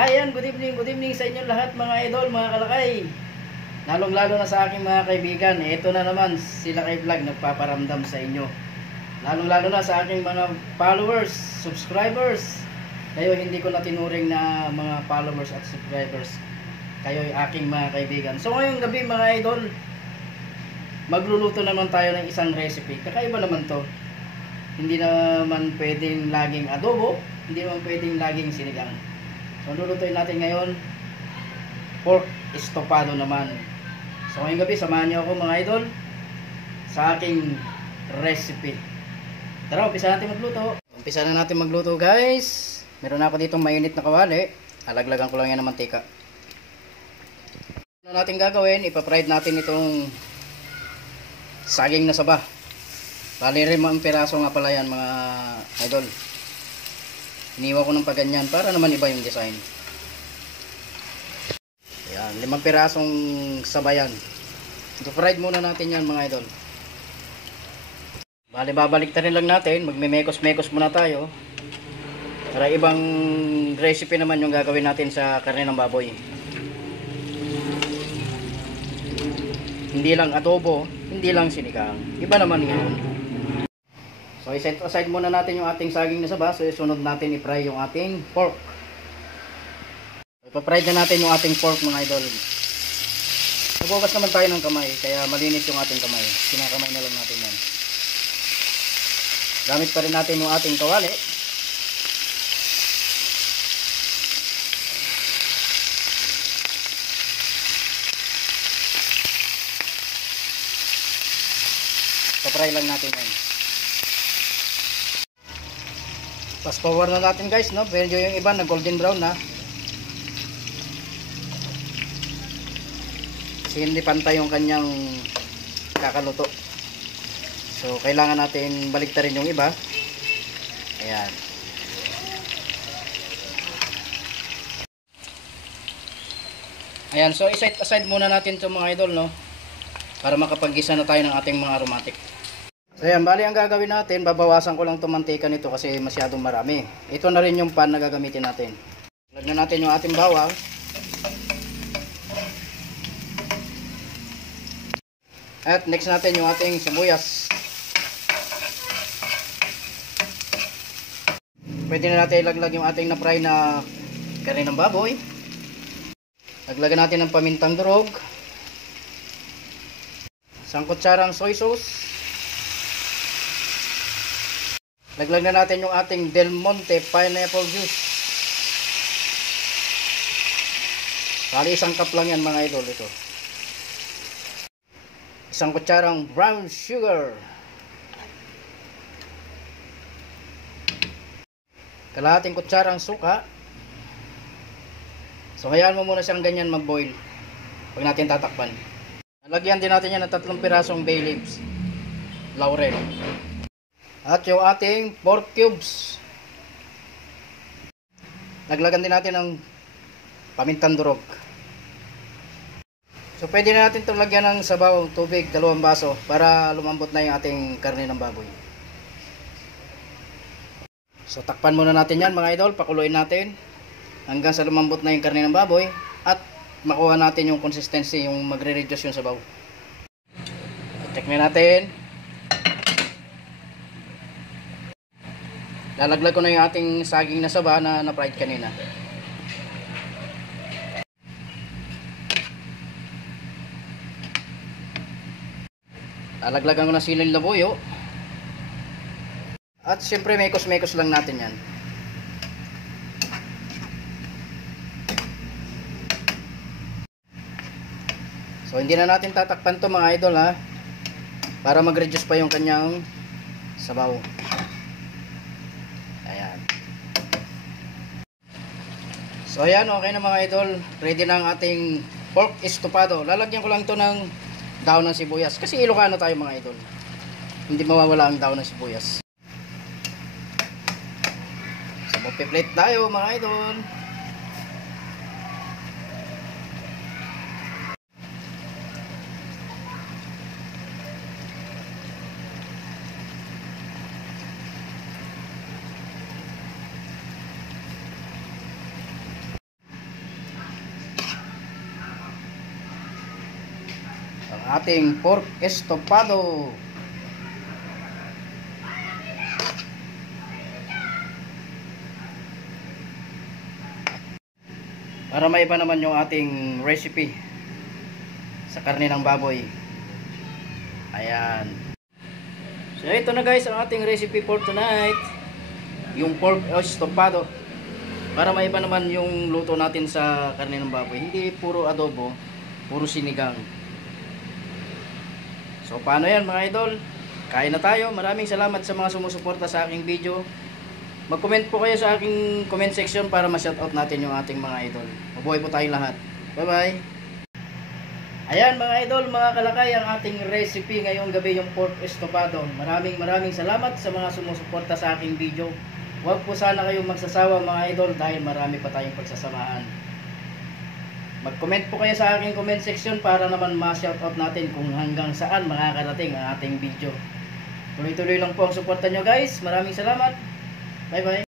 Ayan, good evening sa inyo lahat mga idol, mga kalakay. Lalong-lalo na sa aking mga kaibigan. Ito na naman, sila kay vlog nagpaparamdam sa inyo. Lalong-lalo na sa aking mga followers, subscribers. Kayo hindi ko na tinuring na mga followers at subscribers. Kayo ay aking mga kaibigan. So ngayong gabi mga idol, magluluto naman tayo ng isang recipe. Kakaiba naman to. Hindi naman pwedeng laging adobo, hindi naman pwedeng laging sinigang. So lulutuin natin ngayon pork estofado naman. So ngayong gabi samahan niyo ako mga idol sa aking recipe. Tara, umpisa natin magluto. Umpisa na natin magluto guys. Meron na ako ditong mainit na kawali. Alaglagan ko lang yan ng mantika. Ano natin gagawin? Ipa-fried natin itong saging na saba. Bali rin mga piraso nga pala yan mga idol. Iniwan ko ng paganyan para naman iba yung design. Yan, 5 pirasong saba yan. Ipa-fried muna natin yan mga idol. Bali babalik rin lang natin. Magme-mekos-mekos muna tayo. Para ibang recipe naman yung gagawin natin sa karne ng baboy. Hindi lang adobo, hindi lang sinigang. Iba naman ngayon. So i-set aside muna natin yung ating saging na saba. So isunod natin i-fry yung ating pork. Ipa-fry na natin yung ating pork mga idol. Nagbukas naman tayo ng kamay, kaya malinis yung ating kamay. Kinakamay na lang natin yan. Gamit pa rin natin yung ating kawali. Pa-fry lang natin yan. Fast forward na natin guys, no? Medyo yung iba na golden brown na. Kasi hindi pantay yung kanyang kakaluto. So kailangan natin baliktarin yung iba. Ayan. Ayan, so i-set aside muna natin ito mga idol, no? Para makapaggisa na tayo ng ating mga aromatic. So ayan, bali ang gagawin natin, babawasan ko lang itong mantika nito kasi masyadong marami. Ito na rin yung pan na gagamitin natin. Lagyan natin yung ating bawang. At next natin yung ating sibuyas. Pwede na natin ilaglag yung ating na-fry na karne ng baboy. Laglagan natin ng pamintang durog. Isang kutsarang soy sauce. Laglag na natin yung ating Del Monte pineapple juice. Bali isang cup lang yan mga idol ito. Isang kutsarang brown sugar. Kalahating kutsarang suka. So hayaan mo muna siyang ganyan mag-boil. Huwag natin tatakpan. Lagyan din natin yan ng 3 pirasong bay leaves. Laurel. At yung ating pork cubes. Laglagan din natin ng pamintang durog. So pwede na natin itong lagyan ng sabaw, tubig, 2 baso para lumambot na yung ating karne ng baboy. So takpan muna natin yan mga idol, pakuluin natin hanggang sa lumambot na yung karne ng baboy at makuha natin yung consistency, yung magre-reduce yung sabaw. Check na natin. Lalaglag ko na yung ating saging na saba na na-fried kanina. Lalaglagan ko na siling labuyo. At siyempre mekos-mekos lang natin yan. So hindi na natin tatakpan to mga idol ha. Para mag-reduce pa yung kanyang sabaw. Ayan. So ayan, okay na mga idol. Ready na ang ating pork estofado. Lalagyan ko lang to ng daon ng sibuyas. Kasi Ilocano tayo mga idol. Hindi mawawala ang daon ng sibuyas. So magpe-plate tayo mga idol. ating pork estopado. Para maiba naman yung ating recipe sa karne ng baboy. Ayan. So ito na guys ang ating recipe for tonight. Yung pork estopado. Para maiba naman yung luto natin sa karne ng baboy. Hindi puro adobo, puro sinigang. So paano yan mga idol? Kain na tayo. Maraming salamat sa mga sumusuporta sa aking video. Mag-comment po kayo sa aking comment section para ma-shoutout natin yung ating mga idol. Mabuhay po tayong lahat. Bye-bye! Ayan mga idol, mga kalakay, ang ating recipe ngayong gabi yung pork estopado. Maraming salamat sa mga sumusuporta sa aking video. Huwag po sana kayong magsasawa mga idol dahil marami pa tayong pagsasamahan. Mag-comment po kayo sa aking comment section para naman ma-shoutout natin kung hanggang saan makakarating ang ating video. Tuloy-tuloy lang po ang suporta nyo guys. Maraming salamat! Bye bye.